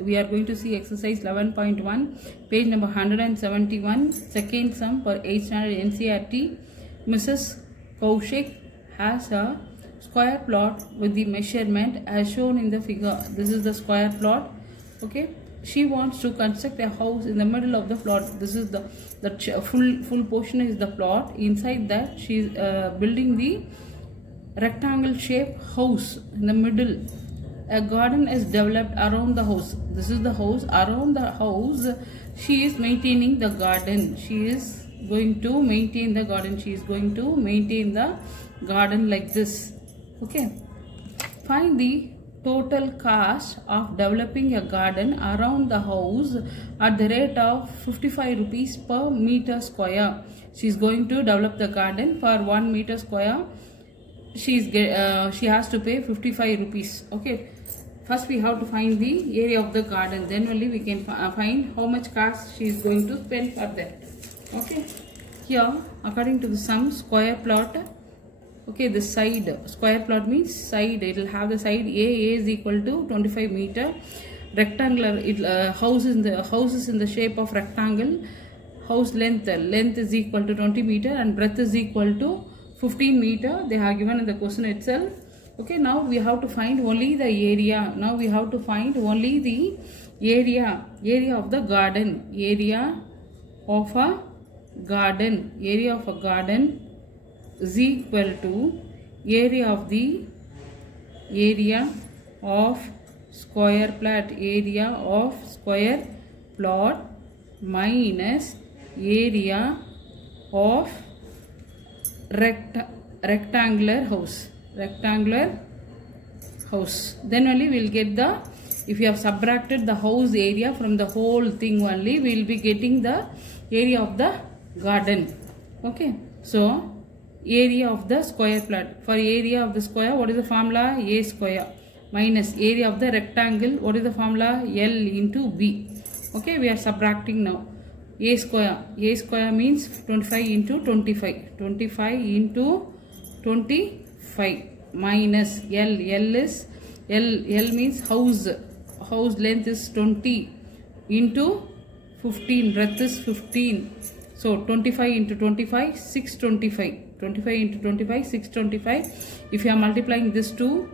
we are going to see exercise 11.1, page number 171, second sum for 8th standard NCERT. Mrs. Kaushik has a square plot with the measurement as shown in the figure. This is the square plot. Okay. She wants to construct a house in the middle of the plot. This is the full portion is the plot. Inside that she is building the rectangle shaped house in the middle. A garden is developed around the house. This is the house. Around the house she is maintaining the garden. She is going to maintain the garden. She is going to maintain the garden like this. Okay. Find the total cost of developing a garden around the house at the rate of 55 rupees per meter square. She is going to develop the garden for 1 meter square. She has to pay 55 rupees. Okay. First we have to find the area of the garden. Then only we can find how much cost she is going to spend for that. Okay. Here, according to the sum, square plot. Okay, the side square plot means side. It will have the side A is equal to 25 meter. Rectangular house is in the shape of rectangle. House length is equal to 20 meter and breadth is equal to 15 meter. They are given in the question itself. Okay, now we have to find only the area. Now we have to find only the area of the garden. Area of a garden is equal to area of square plot minus area of rectangular house. Then only we will get the, if you have subtracted the house area from the whole thing only, we will be getting the area of the garden. Okay, so area of the square plot. For area of the square, what is the formula? A square minus area of the rectangle. What is the formula? L into B. Okay, we are subtracting now. A square means 25 into 25. 25 into 25 minus L. L means house length is 20 into 15. Breadth is 15. So 25 into 25, 625. 25 into 25, 625. If you are multiplying this to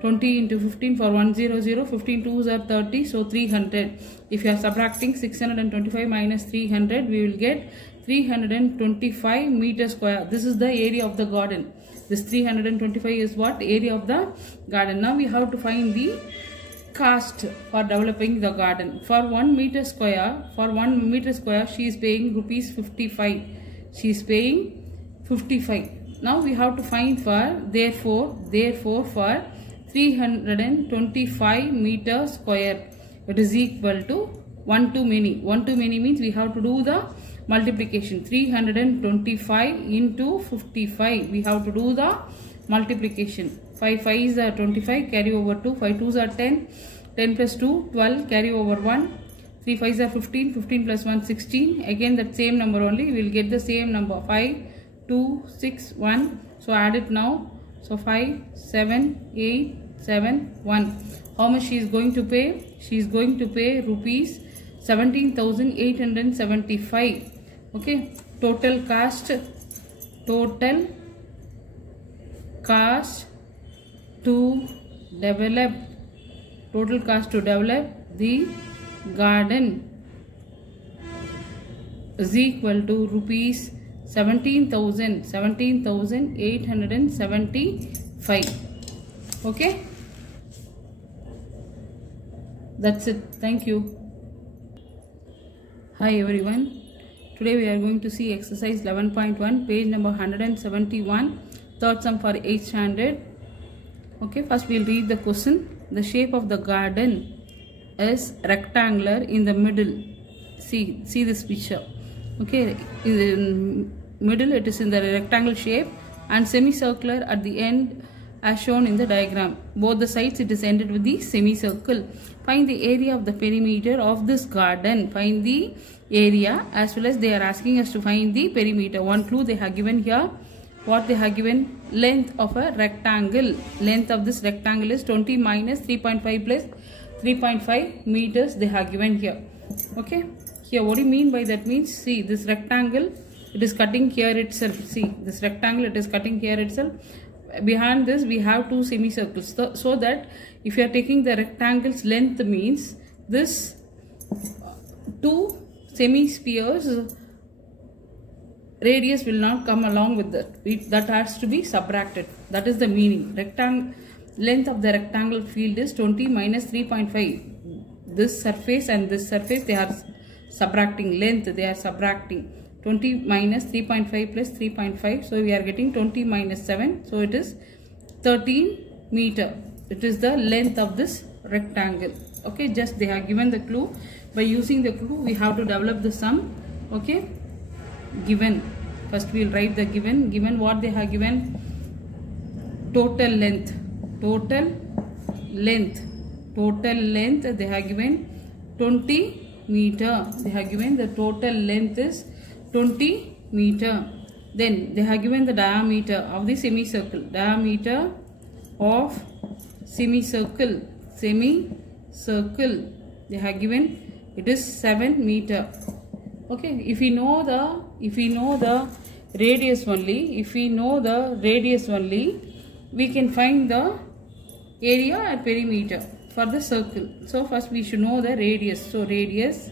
20 into 15 for 100, 15 2s are 30, so 300. If you are subtracting 625 minus 300, we will get 325 meter square. This is the area of the garden. This 325 is what? Area of the garden. Now we have to find the cost for developing the garden. For 1 meter square, she is paying rupees 55. She is paying 55. Now we have to find for, therefore for 325 meter square, it is equal to 1 to many. 1 to many means we have to do the multiplication. 325 into 55. We have to do the multiplication. 5 5s are 25, carry over 2. 5 2s are 10. 10 plus 2, 12, carry over 1. 3 5s are 15. 15 plus 1, 16. Again that same number only. We will get the same number. 5, 2, 6, 1. So add it now. So 5, 7, 8, 7, 1. How much she is going to pay? She is going to pay rupees 17,875. Okay. Total cost to develop the garden is equal to rupees 17,875. Okay, that's it. Thank you. Hi everyone. Today we are going to see exercise 11.1, page number 171, third sum for 8th standard. Okay, first we will read the question. The shape of the garden is rectangular in the middle. See this picture. Okay, in the middle it is in the rectangle shape and semicircular at the end as shown in the diagram. Both the sides it is ended with the semicircle. Find the area of the perimeter of this garden. Find the area, as well as they are asking us to find the perimeter. One clue they have given here. What they have given? Length of a rectangle. Length of this rectangle is 20 minus 3.5 plus 3.5 meters they have given here. Okay, here what do you mean by that? Means, see this rectangle, it is cutting here itself. See this rectangle, it is cutting here itself. Behind this we have two semicircles, so that if you are taking the rectangle's length, means this two semispheres radius will not come along with that. That has to be subtracted. That is the meaning. Length of the rectangle field is 20 minus 3.5. This surface and this surface, they are subtracting length. They are subtracting 20 minus 3.5 plus 3.5. So we are getting 20 minus 7. So it is 13 meter. It is the length of this rectangle. Okay, just they have given the clue. By using the clue, we have to develop the sum. Okay, given. First we will write the given. Given what they have given? Total length. Total length they have given 20 meter. They have given the total length is 20 meter. Then they have given the diameter of the semicircle. Diameter of semicircle. They have given it is 7 meter. Okay, if we know the radius only, we can find the area at perimeter for the circle. So first we should know the radius. So radius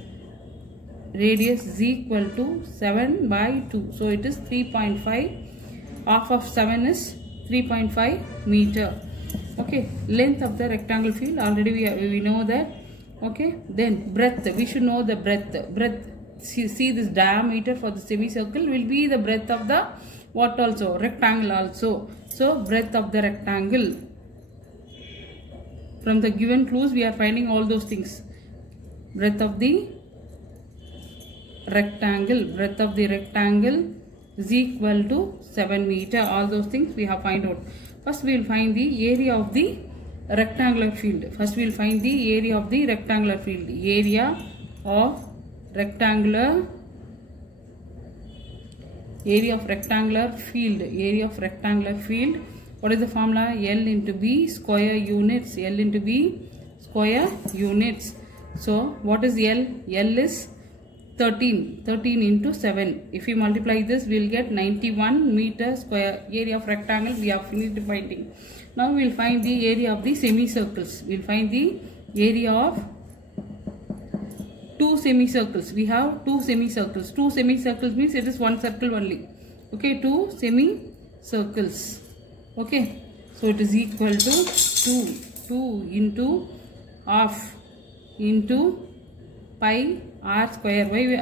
is equal to 7 by 2. So it is 3.5. Half of 7 is 3.5 meter. Okay, length of the rectangle field already we know that. Okay, then breadth, we should know the breadth. See this diameter for the semicircle will be the breadth of the what also? Rectangle also. So breadth of the rectangle. From the given clues we are finding all those things. Breadth of the rectangle is equal to 7 meter. All those things we have find out. First we will find the area of the rectangular field. Area of rectangular field. What is the formula? L into B square units. So what is L? L is 13 into 7. If we multiply this, we will get 91 meter square. Area of rectangle we have finished finding. Now we will find the area of the semicircles. We will find the area of two semicircles. We have two semicircles. Two semicircles means it is one circle only. Okay, two semicircles. Okay, so it is equal to 2 into half into pi r square. Why?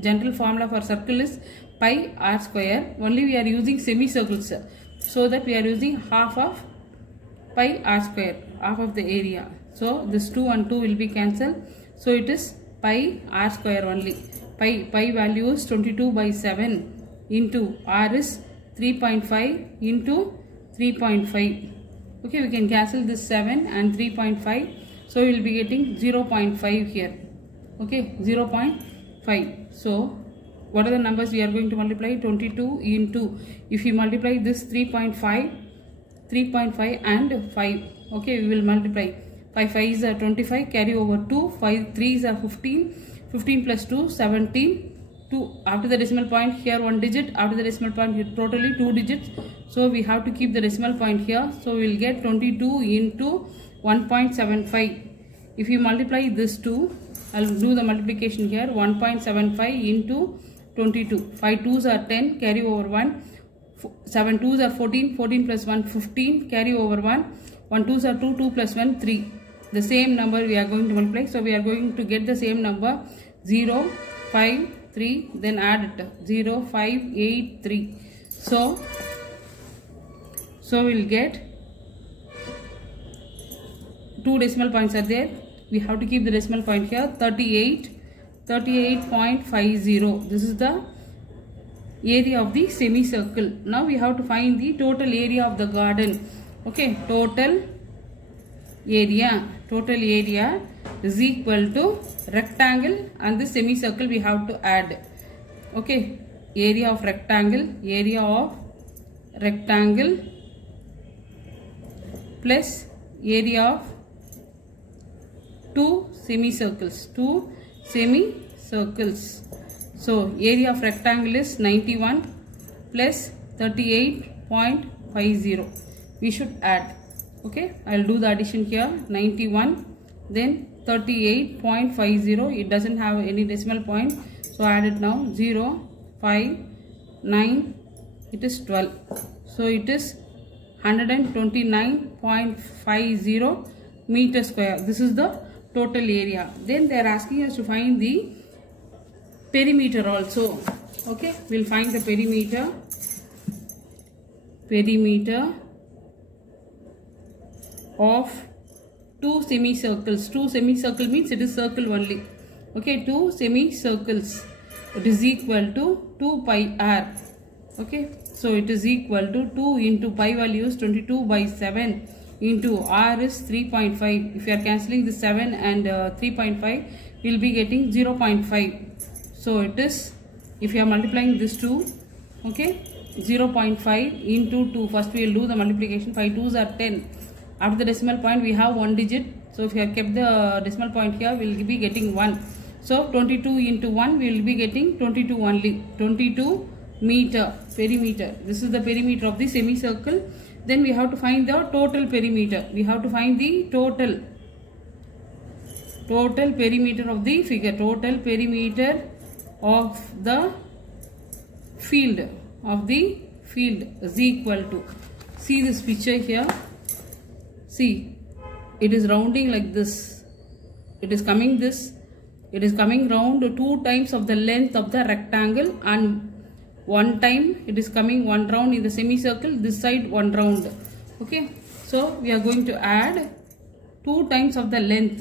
General formula for circle is pi r square. Only we are using semicircles, so that we are using half of pi r square, half of the area. So this 2 and 2 will be cancelled. So it is pi r square only. Pi value is 22 by 7 into r is 3.5 into 3.5. Okay, we can cancel this 7 and 3.5. So we will be getting 0.5 here. Okay, 0.5. So what are the numbers we are going to multiply? 22 into, if we multiply this 3.5 and 5. Okay, we will multiply. 5 5s are 25, carry over 2, 5 3s are 15, 15 plus 2, 17, 2 after the decimal point, here 1 digit, after the decimal point here totally 2 digits. So we have to keep the decimal point here. So we will get 22 into 1.75. If you multiply this 2, I will do the multiplication here. 1.75 into 22. 5 2s are 10, carry over 1. 7 2s are 14, 14 plus 1 15, carry over 1. 1 2s are 2, 2 plus 1 3. The same number we are going to multiply. So we are going to get the same number 0 5 3, then add it 0 5 8 3. So we will get 2 decimal points are there. We have to keep the decimal point here. 38.50. This is the area of the semicircle. Now we have to find the total area of the garden. Okay, total area is equal to rectangle and the semicircle we have to add. Okay, area of rectangle plus area of two semicircles. So area of rectangle is 91 plus 38.50. We should add. Okay, I'll do the addition here. 91, then 38.50. It doesn't have any decimal point, so add it now. 0, 5, 9. It is 12. So it is 129.50 meter square. This is the total area. Then they are asking us to find the perimeter also. Okay, we'll find the perimeter. Perimeter of two semicircles. Two semicircle means it is circle only. Okay, two semicircles. It is equal to 2 pi r. Okay, so it is equal to 2 into pi value is 22/7 into r is 3.5. If you are cancelling the 7 and 3.5, we will be getting 0.5. So it is, if you are multiplying this 2, okay, 0.5 into 2. First we will do the multiplication. 5 2s are 10. After the decimal point we have one digit. So if you have kept the decimal point here, we will be getting 1. So 22 into 1, we will be getting 22 only. 22 meter, perimeter. This is the perimeter of the semicircle. Then we have to find the total perimeter. We have to find the total perimeter of the figure. Total perimeter of the field is equal to, see this picture here. See, it is rounding like this. It is coming this. It is coming round 2 times of the length of the rectangle, and 1 time it is coming 1 round in the semicircle. This side 1 round. Okay. So we are going to add 2 times of the length.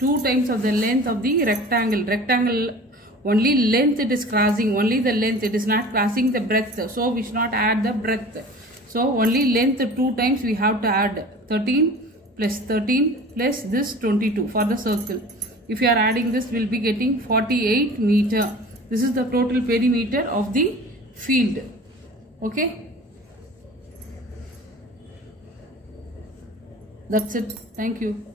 2 times of the length of the rectangle. Rectangle only length it is crossing. Only the length. It is not crossing the breadth. So we should not add the breadth. So only length 2 times we have to add. 13 plus 13 plus this 22 for the circle. If you are adding this, we will be getting 48 meter. This is the total perimeter of the field. Okay. That's it. Thank you.